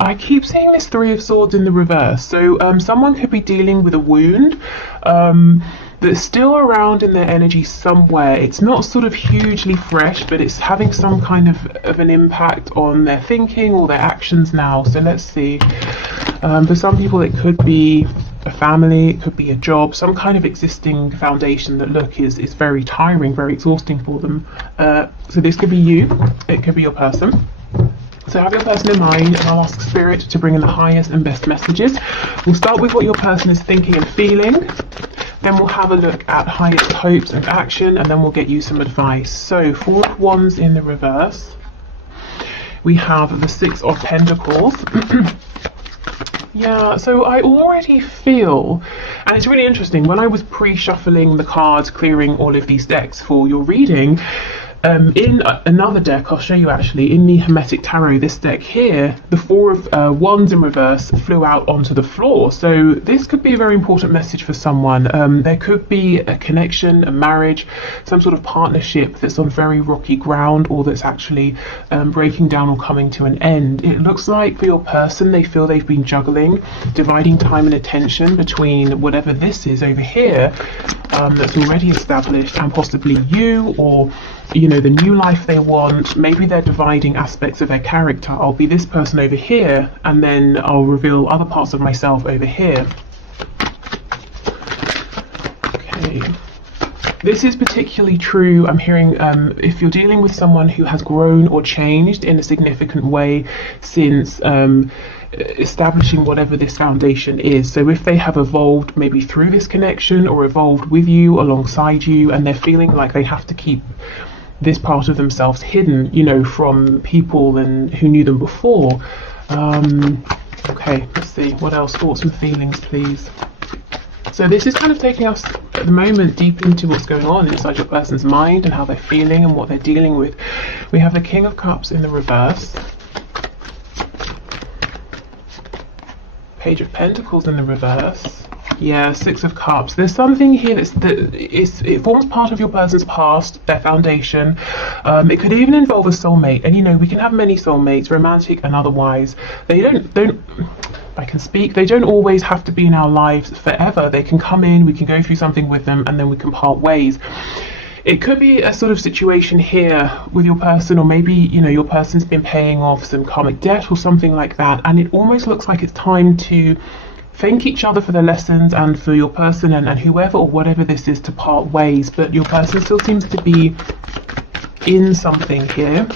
I keep seeing this Three of Swords in the reverse. So someone could be dealing with a wound that's still around in their energy somewhere. It's not sort of hugely fresh, but it's having some kind of an impact on their thinking or their actions now. So let's see. For some people it could be a family, it could be a job, some kind of existing foundation that is very tiring, very exhausting for them. So this could be you, it could be your person. So have your person in mind, and I'll ask Spirit to bring in the highest and best messages. We'll start with what your person is thinking and feeling, then we'll have a look at highest hopes and action, and then we'll get you some advice. So Four of Wands in the reverse, we have the Six of Pentacles. Yeah, so I already feel, and it's really interesting, when I was pre-shuffling the cards, clearing all of these decks for your reading, in another deck, I'll show you actually, in the Hermetic Tarot, this deck here, the Four of Wands in reverse flew out onto the floor. So this could be a very important message for someone. There could be a connection, a marriage, some sort of partnership that's on very rocky ground, or that's actually breaking down or coming to an end. It looks like for your person, they feel they've been juggling, dividing time and attention between whatever this is over here that's already established, and possibly you, or the new life they want. Maybe they're dividing aspects of their character. I'll be this person over here, and then I'll reveal other parts of myself over here. Okay. This is particularly true, I'm hearing, if you're dealing with someone who has grown or changed in a significant way since establishing whatever this foundation is. So if they have evolved maybe through this connection, or evolved with you, alongside you, and they're feeling like they have to keep this part of themselves hidden, from people and who knew them before. Okay, let's see, what else? Thoughts and feelings, please. So this is kind of taking us at the moment deep into what's going on inside your person's mind and how they're feeling and what they're dealing with. We have the King of Cups in the reverse, Page of Pentacles in the reverse. Yeah, Six of Cups. There's something here it forms part of your person's past, their foundation. It could even involve a soulmate, and we can have many soulmates, romantic and otherwise. They don't I can speak. They don't always have to be in our lives forever. They can come in, we can go through something with them, and then we can part ways. It could be a sort of situation here with your person, or maybe your person's been paying off some karmic debt or something like that, and it almost looks like it's time to thank each other for their lessons, and for your person and whoever or whatever this is to part ways. But your person still seems to be in something here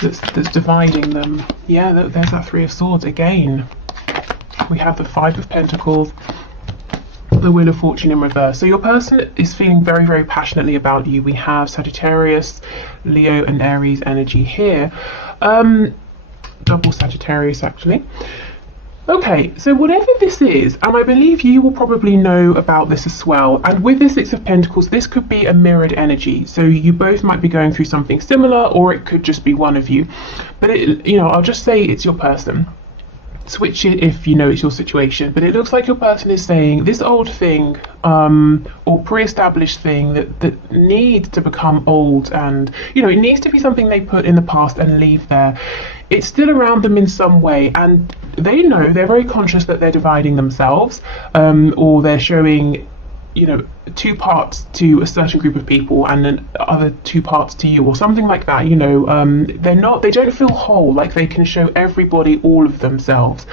that's dividing them. Yeah, there's that Three of Swords again. We have the Five of Pentacles, the Wheel of Fortune in reverse. So your person is feeling very, very passionately about you. We have Sagittarius, Leo and Aries energy here. Double Sagittarius actually. Okay, so whatever this is, and I believe you will probably know about this as well, and with the Six of Pentacles, this could be a mirrored energy. So you both might be going through something similar, or it could just be one of you. But I'll just say it's your person. Switch it if it's your situation, but it looks like your person is saying this old thing or pre-established thing that needs to become old, and it needs to be something they put in the past and leave there. It's still around them in some way, and they know, they're very conscious that they're dividing themselves, or they're showing two parts to a certain group of people and then other two parts to you, or something like that. They don't feel whole, like they can show everybody all of themselves.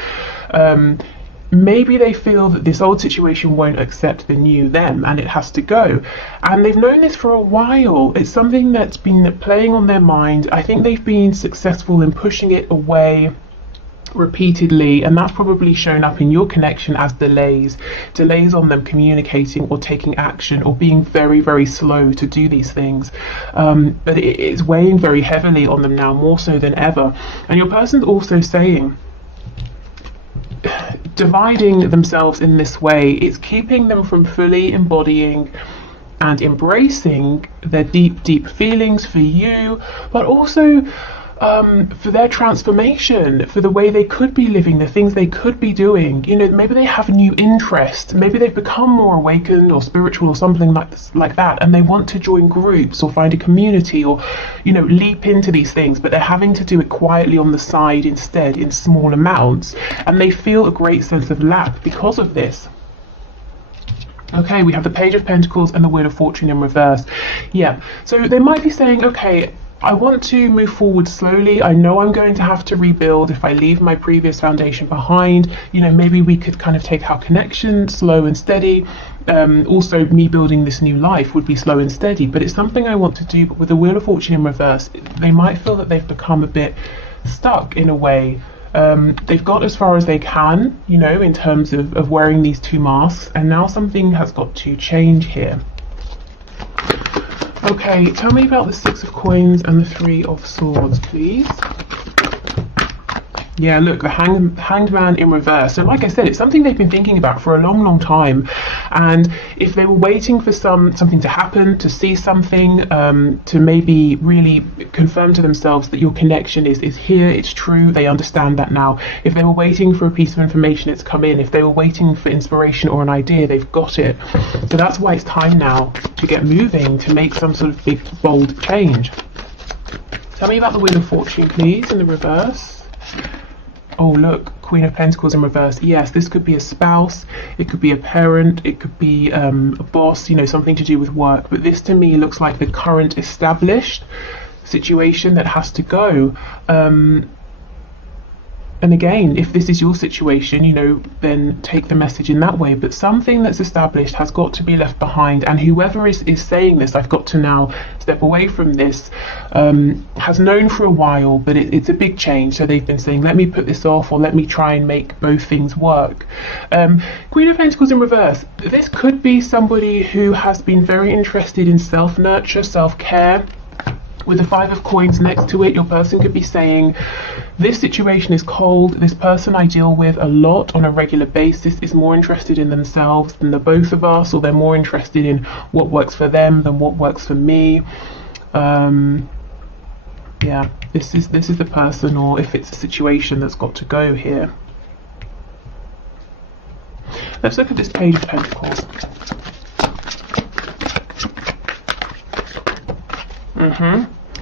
Maybe they feel that this old situation won't accept the new them, and it has to go, and they've known this for a while. It's something that's been playing on their mind. I think they've been successful in pushing it away repeatedly, and that's probably shown up in your connection as delays on them communicating or taking action, or being very, very slow to do these things. But it's weighing very heavily on them now, more so than ever. And your person's also saying, dividing themselves in this way, it's keeping them from fully embodying and embracing their deep, deep feelings for you, but also for their transformation, for the way they could be living, the things they could be doing. You know, maybe they have a new interest, maybe they've become more awakened or spiritual or something like that, and they want to join groups or find a community or, you know, leap into these things, but they're having to do it quietly on the side instead in small amounts, and they feel a great sense of lack because of this. Okay, we have the Page of Pentacles and the Wheel of Fortune in reverse. Yeah, so they might be saying, okay, I want to move forward slowly. I know I'm going to have to rebuild if I leave my previous foundation behind. You know, maybe we could kind of take our connection slow and steady. Also, me building this new life would be slow and steady, but it's something I want to do. But with the Wheel of Fortune in reverse, they might feel that they've become a bit stuck in a way. They've got as far as they can, you know, in terms of wearing these two masks, and now something has got to change here. Okay, tell me about the Six of Coins and the Three of Swords, please. Yeah, look, the Hanged Man in reverse. So like I said, it's something they've been thinking about for a long, long time. And if they were waiting for something to happen, to see something, to maybe really confirm to themselves that your connection is here, it's true, they understand that now. If they were waiting for a piece of information, it's come in. If they were waiting for inspiration or an idea, they've got it. So that's why it's time now to get moving, to make some sort of big, bold change. Tell me about the Wheel of Fortune, please, in the reverse. Oh, look, Queen of Pentacles in reverse. Yes, this could be a spouse, it could be a parent, it could be a boss, you know, something to do with work. But this to me looks like the current established situation that has to go. And again, if this is your situation, you know, then take the message in that way. But something that's established has got to be left behind. And whoever is saying this, I've got to now step away from this, has known for a while, but it's a big change. So they've been saying, let me put this off, or let me try and make both things work. Queen of Pentacles in reverse. This could be somebody who has been very interested in self-nurture, self-care. With the Five of Coins next to it, your person could be saying, this situation is cold, this person I deal with a lot on a regular basis is more interested in themselves than the both of us, or they're more interested in what works for them than what works for me. Yeah, this is the person, or if it's a situation that's got to go here. Let's look at this Page of Pentacles.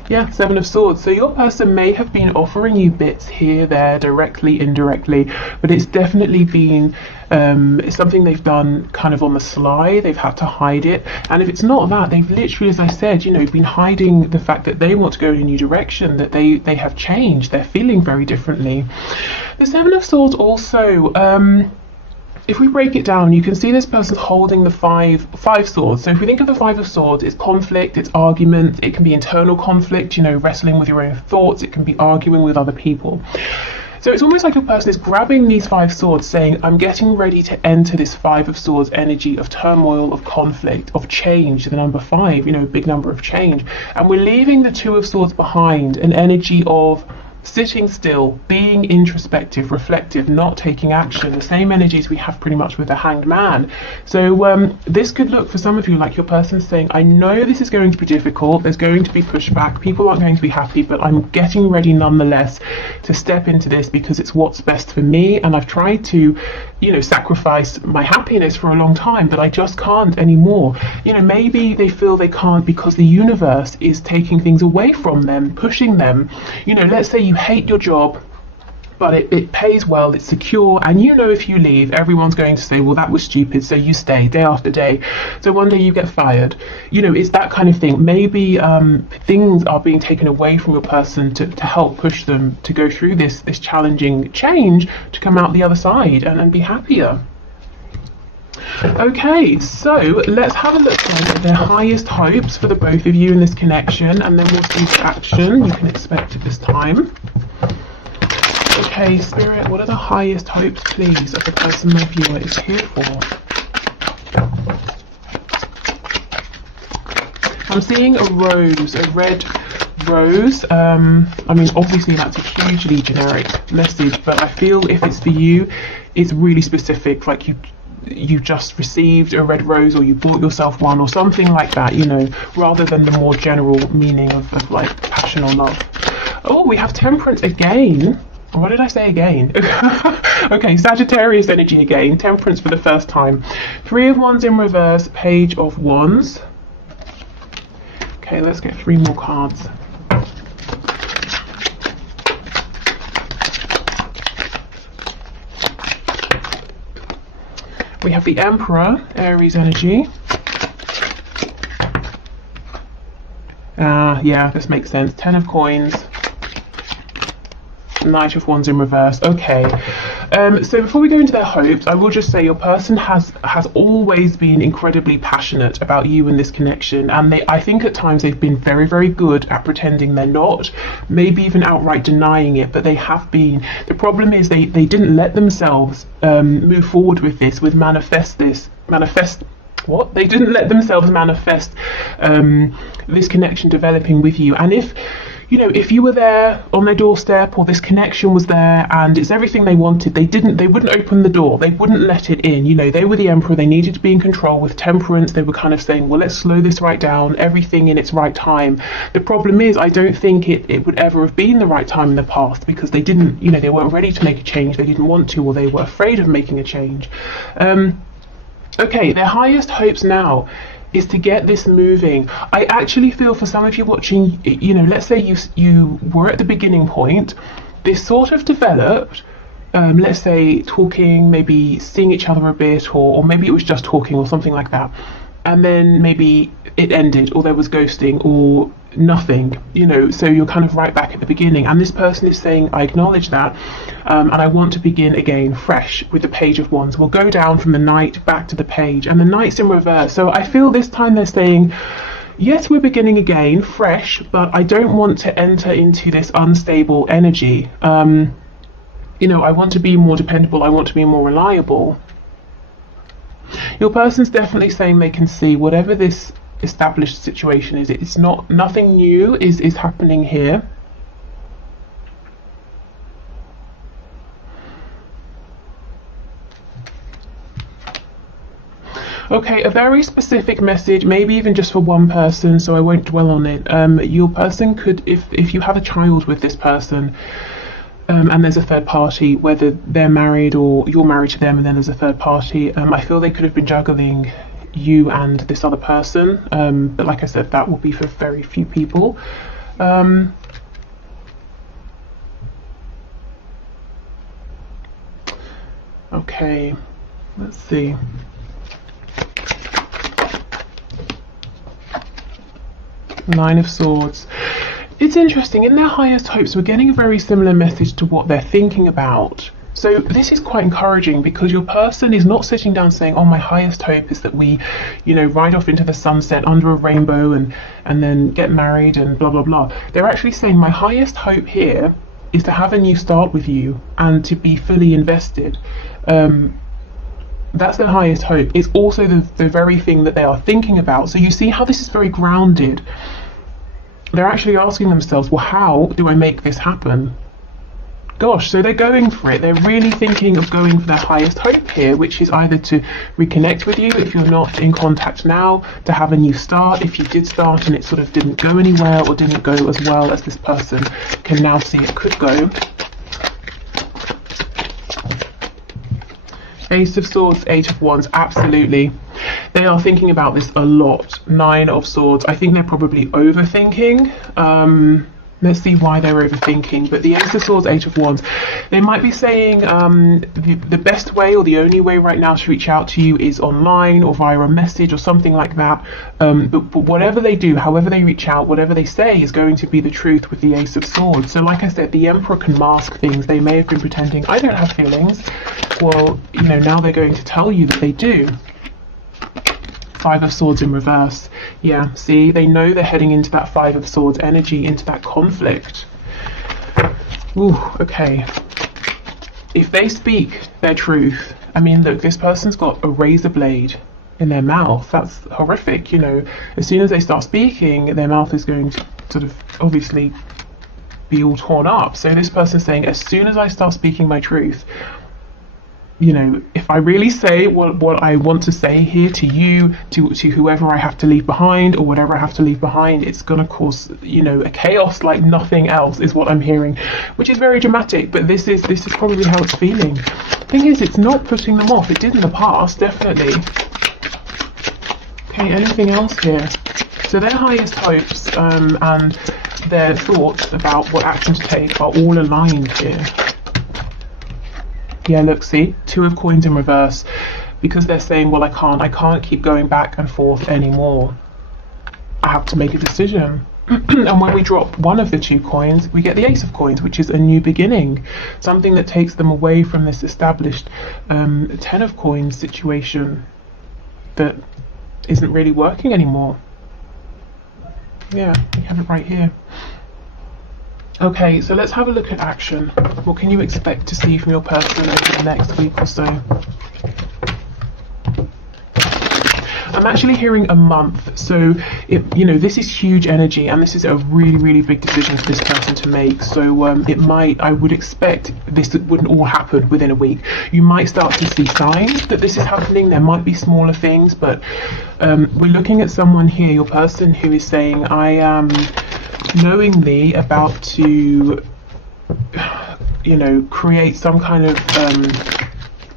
Yeah, Seven of Swords. So your person may have been offering you bits here, there, directly, indirectly, but it's definitely been it's something they've done kind of on the sly. They've had to hide it. And if it's not that, they've literally, as I said, you know, been hiding the fact that they want to go in a new direction, that they have changed, they're feeling very differently. The Seven of Swords also, if we break it down, you can see this person holding the five swords. So if we think of the Five of Swords, it's conflict, it's argument, it can be internal conflict, you know, wrestling with your own thoughts, it can be arguing with other people. So it's almost like your person is grabbing these five swords saying, I'm getting ready to enter this Five of Swords energy of turmoil, of conflict, of change, the number five, you know, a big number of change. And we're leaving the Two of Swords behind, an energy of sitting still, being introspective, reflective, not taking action, the same energies we have pretty much with the Hanged Man. So this could look for some of you like your person saying, I know this is going to be difficult, there's going to be pushback, people aren't going to be happy, but I'm getting ready nonetheless to step into this because it's what's best for me, and I've tried to, you know, sacrifice my happiness for a long time, but I just can't anymore. You know, maybe they feel they can't because the universe is taking things away from them, pushing them. You know, let's say you hate your job, but it pays well, it's secure, and you know if you leave, everyone's going to say, well, that was stupid, so you stay day after day. So one day you get fired. You know, it's that kind of thing. Maybe things are being taken away from your person to help push them to go through this challenging change, to come out the other side and be happier. Okay, so let's have a look at their highest hopes for the both of you in this connection, and then we'll see the action you can expect at this time. Okay, Spirit, what are the highest hopes, please, of the person my viewer is here for? I'm seeing a rose, a red rose. I mean, obviously that's a hugely generic message, but I feel if it's for you, it's really specific, like you just received a red rose, or you bought yourself one, or something like that, you know, rather than the more general meaning of like passion or love. Oh, we have Temperance again. What did I say again? Okay, Sagittarius energy again. Temperance for the first time. 3 of Wands in reverse, Page of Wands. Okay, let's get 3 more cards. We have the Emperor, Aries energy. Yeah, this makes sense. 10 of Coins. Knight of Wands in reverse. Okay, so before we go into their hopes, I will just say your person has always been incredibly passionate about you and this connection, and I think at times they've been very, very good at pretending they're not, maybe even outright denying it, but they have been. The problem is they didn't let themselves move forward with this, with they didn't let themselves manifest this connection developing with you. And if you were there on their doorstep, or this connection was there and it's everything they wanted, they wouldn't open the door, they wouldn't let it in. They were the Emperor, they needed to be in control. With Temperance, they were kind of saying, well, let's slow this right down, everything in its right time. The problem is, I don't think it would ever have been the right time in the past, because they didn't, they weren't ready to make a change, they didn't want to, or they were afraid of making a change. Okay, their highest hopes now is to get this moving. I actually feel for some of you watching, let's say you were at the beginning point, this sort of developed, let's say talking, maybe seeing each other a bit, or maybe it was just talking or something like that, and then maybe it ended, or there was ghosting, or nothing, so you're kind of right back at the beginning. And this person is saying, I acknowledge that, and I want to begin again fresh with the Page of Wands. We'll go down from the Knight back to the Page, and the Knight's in reverse. So I feel this time they're saying, yes, we're beginning again fresh, but I don't want to enter into this unstable energy. I want to be more dependable, I want to be more reliable. Your person's definitely saying they can see whatever this established situation is, it's nothing new is happening here. Okay, a very specific message, maybe even just for one person, so I won't dwell on it. Your person could, if you have a child with this person, and there's a third party, whether they're married or you're married to them and then there's a third party, I feel they could have been juggling you and this other person, but like I said, that will be for very few people. Okay, let's see. Nine of Swords. It's interesting, in their highest hopes we're getting a very similar message to what they're thinking about. So this is quite encouraging, because your person is not sitting down saying, oh, my highest hope is that we, ride off into the sunset under a rainbow and then get married and blah, blah, blah. They're actually saying, my highest hope here is to have a new start with you and to be fully invested. That's their highest hope. It's also the very thing that they are thinking about. So you see how this is very grounded. They're actually asking themselves, well, how do I make this happen? Gosh, so they're going for it. They're really thinking of going for their highest hope here, which is either to reconnect with you if you're not in contact now, to have a new start if you did start and it sort of didn't go anywhere or didn't go as well as this person can now see it could go. Ace of Swords, Eight of Wands, absolutely. They are thinking about this a lot. Nine of Swords, I think they're probably overthinking. Let's see why they're overthinking. But the Ace of Swords, Eight of Wands, they might be saying the best way or the only way right now to reach out to you is online or via a message or something like that. But whatever they do, however they reach out, whatever they say is going to be the truth with the Ace of Swords. So like I said, the Emperor can mask things. They may have been pretending, I don't have feelings. Well, now they're going to tell you that they do. Five of Swords in reverse. Yeah, see, they know they're heading into that Five of Swords energy, into that conflict. Ooh, okay. If they speak their truth, I mean, look, this person's got a razor blade in their mouth. That's horrific, As soon as they start speaking, their mouth is going to sort of obviously be all torn up. So this person's saying, as soon as I start speaking my truth, you know, if I really say what I want to say here to you, to whoever I have to leave behind, or whatever I have to leave behind, it's going to cause, you know, a chaos like nothing else, is what I'm hearing, which is very dramatic, but this is probably how it's feeling. Thing is, it's not putting them off. It did in the past, definitely. Okay, anything else here? So their highest hopes and their thoughts about what action to take are all aligned here. Yeah, look, see, 2 of coins in reverse, because they're saying, well, I can't keep going back and forth anymore. I have to make a decision. And when we drop one of the 2 coins, we get the Ace of Coins, which is a new beginning, something that takes them away from this established 10 of Coins situation that isn't really working anymore. Yeah, we have it right here. Okay, so let's have a look at action. What can you expect to see from your person over the next week or so? I'm actually hearing a month, so you know, this is huge energy, and this is a really big decision for this person to make. So I would expect this wouldn't all happen within a week. You might start to see signs that this is happening. There might be smaller things, but we're looking at someone here, your person, who is saying, I am knowingly about to, you know, create some kind of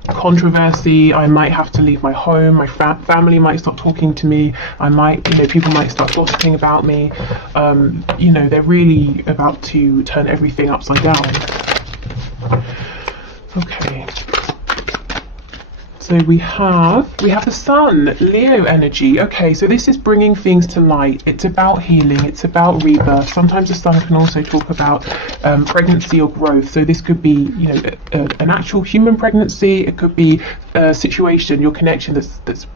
controversy. I might have to leave my home. My family might stop talking to me. I might, you know, people might start gossiping about me. You know, they're really about to turn everything upside down. Okay. So we have the Sun, Leo energy. Okay, so this is bringing things to light. It's about healing. It's about rebirth. Sometimes the Sun can also talk about pregnancy or growth. So this could be, you know, an actual human pregnancy. It could be a situation, your connection that's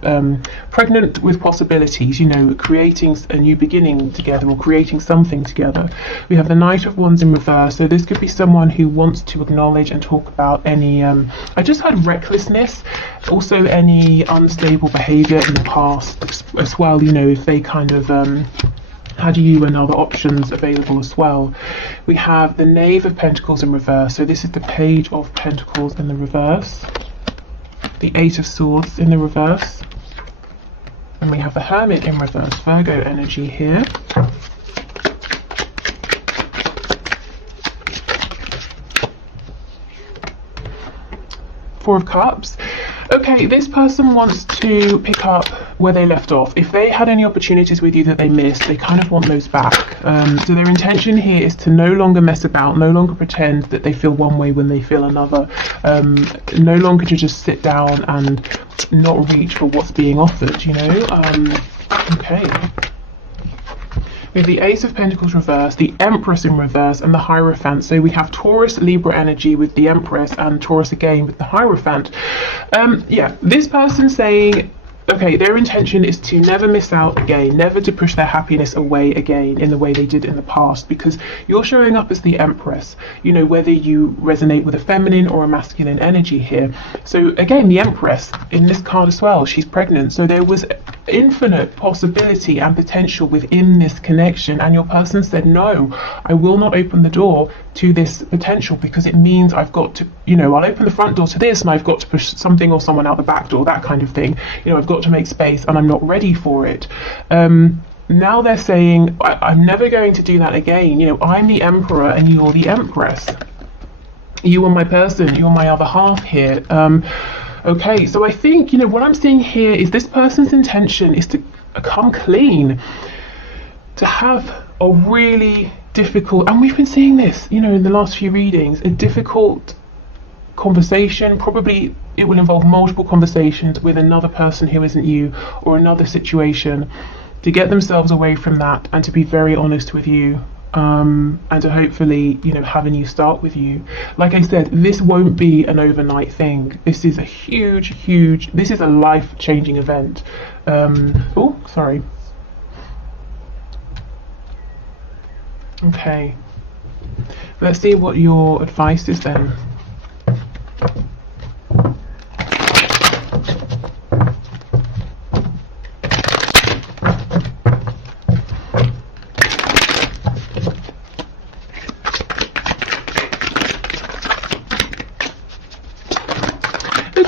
pregnant with possibilities. You know, creating a new beginning together, or creating something together. We have the Knight of Wands in reverse. So this could be someone who wants to acknowledge and talk about any. I just had recklessness. Also any unstable behavior in the past as well, you know, if they kind of had you and other options available as well. We have the Knave of Pentacles in reverse. So this is the Page of Pentacles in the reverse, the 8 of Swords in the reverse, and we have the Hermit in reverse, Virgo energy here. Four of Cups. Okay, this person wants to pick up where they left off. If they had any opportunities with you that they missed, they kind of want those back. So their intention here is to no longer mess about, no longer pretend that they feel one way when they feel another, no longer to just sit down and not reach for what's being offered, you know? Okay. With the Ace of Pentacles reversed, the Empress in reverse, and the Hierophant. So we have Taurus, Libra energy with the Empress, and Taurus again with the Hierophant. Yeah, this person saying, okay, their intention is to never miss out again, never to push their happiness away again in the way they did in the past, because you're showing up as the Empress, you know, whether you resonate with a feminine or a masculine energy here. So again, the Empress in this card as well, she's pregnant, so there was infinite possibility and potential within this connection, and your person said, no, I will not open the door to this potential, because it means I've got to, you know, I'll open the front door to this and I've got to push something or someone out the back door, that kind of thing, you know, I've got to make space and I'm not ready for it. Now they're saying, I'm never going to do that again, you know, I'm the Emperor and you're the Empress, you are my person, you're my other half here. Okay, so I think, you know, what I'm seeing here is this person's intention is to come clean, to have a really difficult, and we've been seeing this, you know, in the last few readings, a difficult conversation. Probably it will involve multiple conversations with another person who isn't you, or another situation, to get themselves away from that and to be very honest with you, and to hopefully, you know, have a new start with you. Like I said, this won't be an overnight thing. This is a huge, this is a life-changing event. Oh, sorry. Okay, let's see what your advice is then.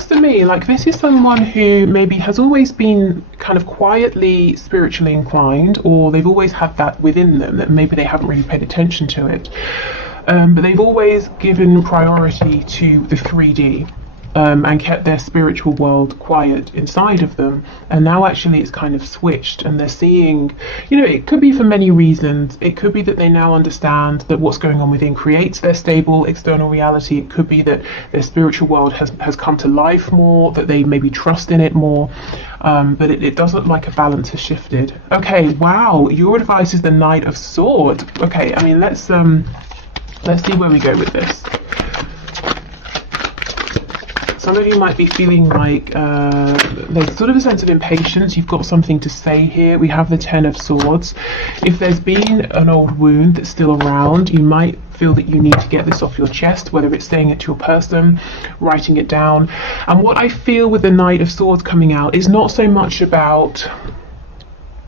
looks to me like this is someone who maybe has always been kind of quietly spiritually inclined, or they've always had that within them, that maybe they haven't really paid attention to it. But they've always given priority to the 3D. And kept their spiritual world quiet inside of them, and now actually it's kind of switched, and they're seeing, you know, it could be for many reasons. It could be that they now understand that what's going on within creates their stable external reality. It could be that their spiritual world has come to life more, that they maybe trust in it more, but it does look like a balance has shifted. Okay, wow, your advice is the Knight of Swords. Okay, I mean, let's see where we go with this. Some of you might be feeling like there's sort of a sense of impatience. You've got something to say here. We have the Ten of Swords. If there's been an old wound that's still around, you might feel that you need to get this off your chest, whether it's saying it to your person, writing it down. And what I feel with the Knight of Swords coming out is not so much about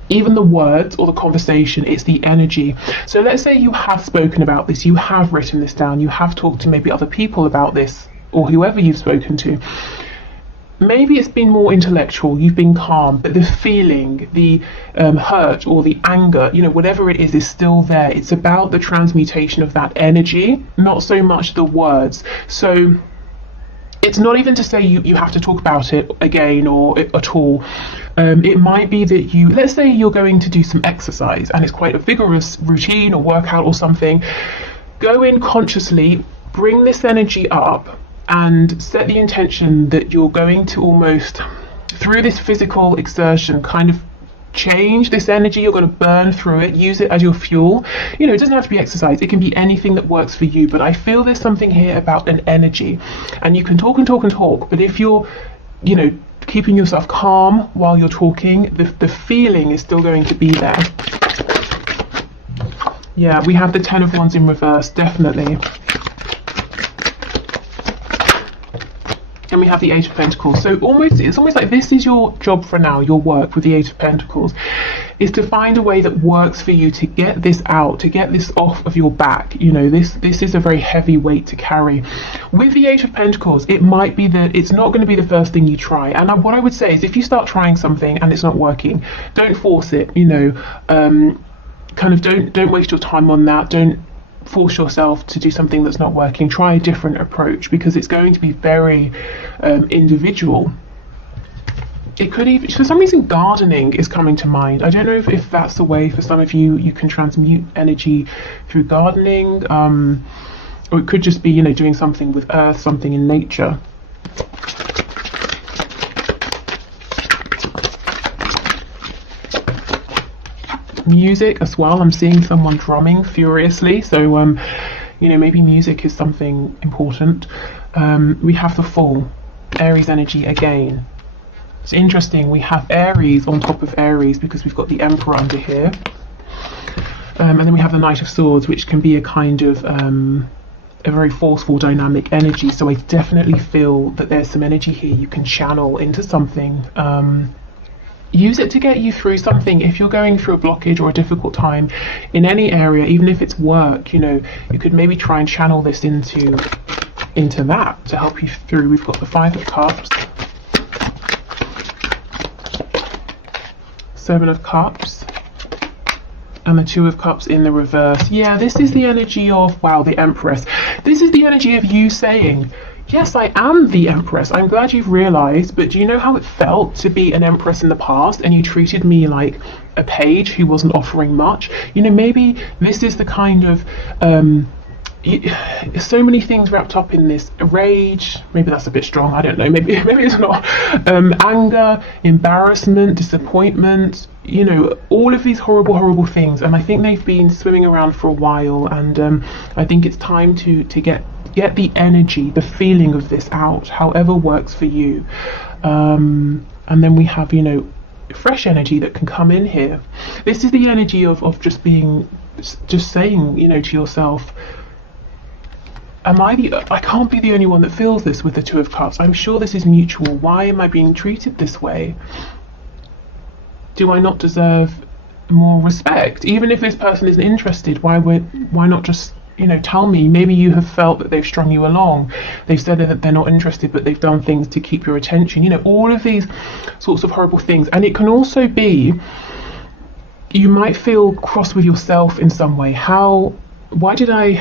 even the words or the conversation, it's the energy. So let's say you have spoken about this, you have written this down, you have talked to maybe other people about this, or whoever you've spoken to. Maybe it's been more intellectual, you've been calm, but the feeling, the hurt or the anger, you know, whatever it is still there. It's about the transmutation of that energy, not so much the words. So it's not even to say you have to talk about it again or at all. It might be that let's say you're going to do some exercise and it's quite a vigorous routine or workout or something. Go in consciously, bring this energy up, and set the intention that you're going to almost, through this physical exertion, kind of change this energy. You're going to burn through it, use it as your fuel. You know, it doesn't have to be exercise, it can be anything that works for you, but I feel there's something here about an energy. And you can talk and talk and talk, but if you're, you know, keeping yourself calm while you're talking, the feeling is still going to be there. Yeah, we have the Ten of Wands in reverse, definitely. And we have the Eight of Pentacles. So it's almost like this is your job for now, your work with the Eight of Pentacles, is to find a way that works for you to get this out, to get this off of your back. You know, this is a very heavy weight to carry. With the Eight of Pentacles, it might be that it's not going to be the first thing you try. And what I would say is, if you start trying something and it's not working, don't force it, you know. Kind of don't waste your time on that. Don't force yourself to do something that's not working. Try a different approach, because it's going to be very individual. It could even, for some reason, gardening is coming to mind. I don't know if that's the way for some of you can transmute energy through gardening, or it could just be, you know, doing something with earth, something in nature. Music as well. I'm seeing someone drumming furiously, so you know, maybe music is something important. We have the Fool, Aries energy again. It's interesting, we have Aries on top of Aries because we've got the Emperor under here, and then we have the Knight of Swords, which can be a kind of a very forceful dynamic energy. So I definitely feel that there's some energy here you can channel into something. Use it to get you through something. If you're going through a blockage or a difficult time in any area, even if it's work, you know, you could maybe try and channel this into that to help you through. We've got the Five of Cups, Seven of Cups, and the Two of Cups in the reverse. Yeah, this is the energy of, wow, the Empress. This is the energy of you saying, yes, I am the Empress. I'm glad you've realized, but do you know how it felt to be an Empress in the past and you treated me like a page who wasn't offering much? You know, maybe this is the kind of so many things wrapped up in this. Rage, maybe that's a bit strong, I don't know, maybe it's not. Anger, embarrassment, disappointment, you know, all of these horrible things, and I think they've been swimming around for a while, and I think it's time to get the energy, the feeling of this out, however works for you. And then we have, you know, fresh energy that can come in here. This is the energy of just saying, you know, to yourself, I can't be the only one that feels this with the Two of Cups. I'm sure this is mutual. Why am I being treated this way? Do I not deserve more respect? Even if this person isn't interested, why not just tell me. Maybe you have felt that they've strung you along. They've said that they're not interested, but they've done things to keep your attention. All of these sorts of horrible things. And it can also be, you might feel cross with yourself in some way. Why did I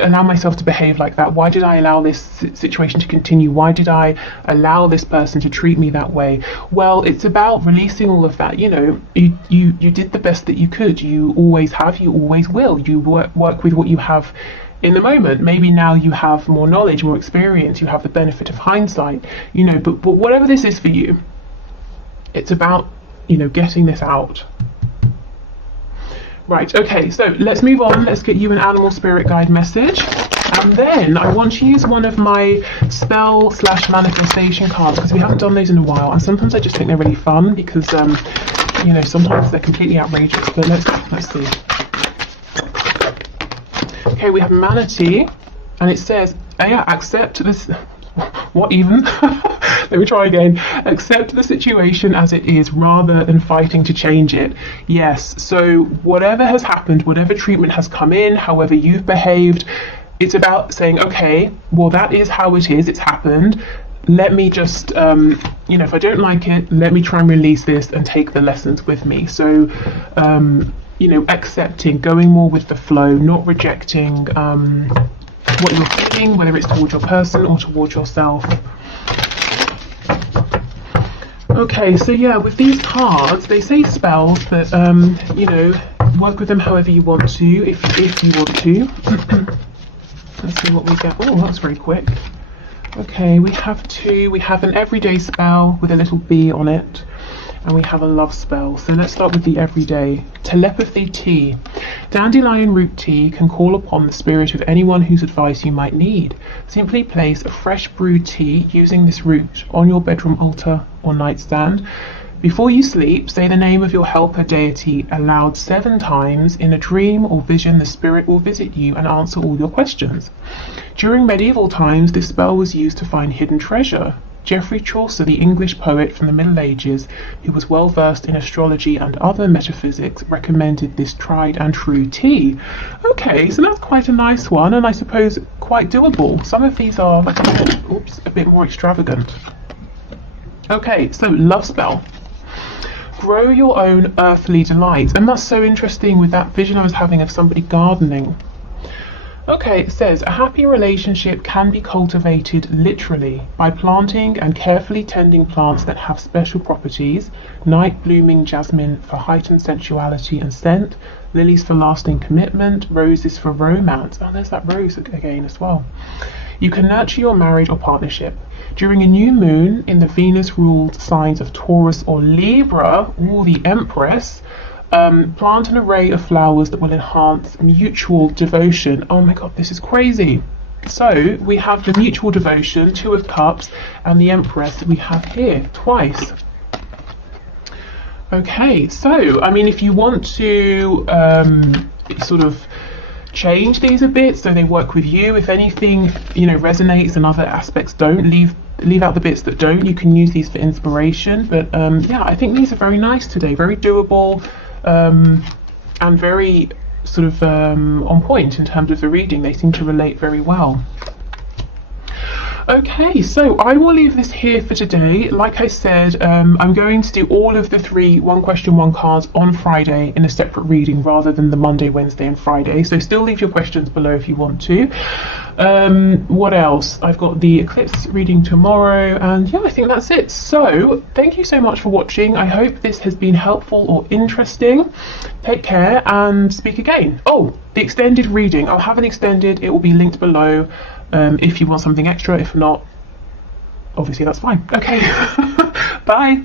allow myself to behave like that? Why did I allow this situation to continue? Why did I allow this person to treat me that way? Well, it's about releasing all of that. You did the best that you could. You always have, you always will. You work with what you have in the moment. Maybe now you have more knowledge, more experience, you have the benefit of hindsight, but whatever this is for you, it's about, getting this out. Right, okay, so let's move on. Let's get you an animal spirit guide message. And then I want to use one of my spell/manifestation cards, because we haven't done those in a while. And sometimes I just think they're really fun because, sometimes they're completely outrageous. But let's see. Okay, we have Manatee, and it says, accept this. What even? Let me try again. Accept the situation as it is rather than fighting to change it. Yes, so whatever has happened, whatever treatment has come in, however you've behaved, it's about saying, okay, well, that is how it is, it's happened. Let me just, if I don't like it, let me try and release this and take the lessons with me. So, accepting, going more with the flow, not rejecting what you're feeling, whether it's towards your person or towards yourself. Okay, so yeah, with these cards, they say spells, but work with them however you want to, if you want to. Let's see what we get. Oh, that's very quick. Okay, we have two. We have an everyday spell with a little bee on it, and we have a love spell. So let's start with the everyday. Telepathy tea. Dandelion root tea can call upon the spirit of anyone whose advice you might need. Simply place a fresh brewed tea using this root on your bedroom altar or nightstand. Before you sleep, say the name of your helper deity aloud 7 times. In a dream or vision, the spirit will visit you and answer all your questions. During medieval times, this spell was used to find hidden treasure. Geoffrey Chaucer, the English poet from the Middle Ages, who was well versed in astrology and other metaphysics, recommended this tried and true tea. Okay, so that's quite a nice one, and I suppose quite doable. Some of these are a bit more extravagant. Okay, so love spell. Grow your own earthly delight. And that's so interesting with that vision I was having of somebody gardening. Okay, it says, a happy relationship can be cultivated literally by planting and carefully tending plants that have special properties. Night blooming jasmine for heightened sensuality and scent, lilies for lasting commitment, roses for romance. Oh, there's that rose again as well. You can nurture your marriage or partnership. During a new moon in the Venus-ruled signs of Taurus or Libra, or the Empress, plant an array of flowers that will enhance mutual devotion. Oh my god, this is crazy. So we have the mutual devotion, 2 of Cups, and the Empress that we have here twice. Okay, so I mean, if you want to sort of change these a bit so they work with you, if anything resonates and other aspects don't, leave out the bits that don't. You can use these for inspiration, but yeah, I think these are very nice today, very doable, and very sort of on point in terms of the reading. They seem to relate very well. Okay, so I will leave this here for today. Like I said, I'm going to do all of the 3 one question, one cards on Friday in a separate reading rather than the Monday, Wednesday and Friday. So still leave your questions below if you want to. What else? I've got the eclipse reading tomorrow, and yeah, I think that's it. So thank you so much for watching. I hope this has been helpful or interesting. Take care and speak again. Oh, the extended reading. I'll have an extended. It will be linked below. If you want something extra, if not, obviously that's fine. Okay, bye.